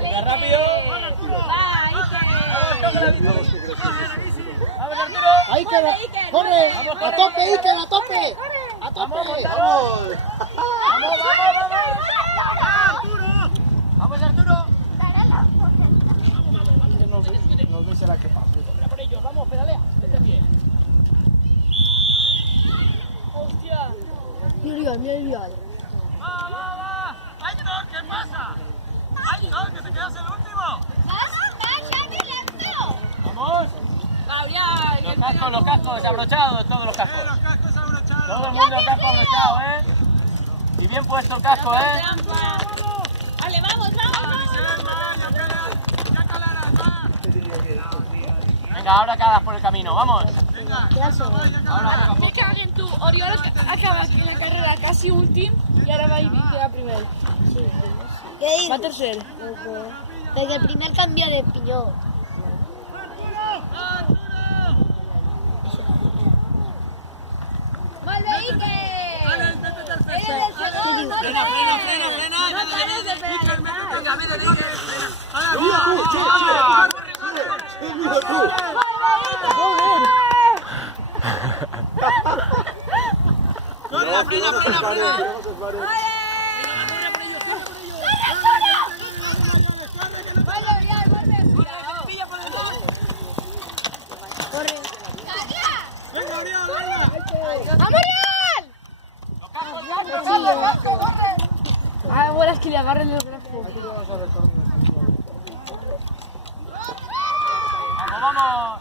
Venga, rápido. Vamos, Arturo. Ahí queda. Corre. A tope, Iker, a tope. A tope. Vamos. Vamos, Arturo. No sé la que pasa. Mira por ellos, vamos, pedalea. Vete bien. Hostia. Mira el vial. Va. Aitor, ¿qué pasa? Aitor, que te quedas el último. Vamos. Los cascos abrochados, todos los cascos. Todo el mundo casco abrochado, Y bien puesto el casco, Vale, vamos. Venga, ahora cagas por el camino, vamos. Ahora me caguen tú. Oriol acaba la carrera casi últim y ahora va a ir a primer. ¿Qué dices? Va a tercer. Desde el primer cambio de piñón. ¡Vale, Iker! ¡Eres el segundo! Frena. ¡No pares de pedalear! Venga, vete, Iker. ¡Vale! ¡Vamos, Real! Ah, bueno, es que le agarren el brazo. Vamos.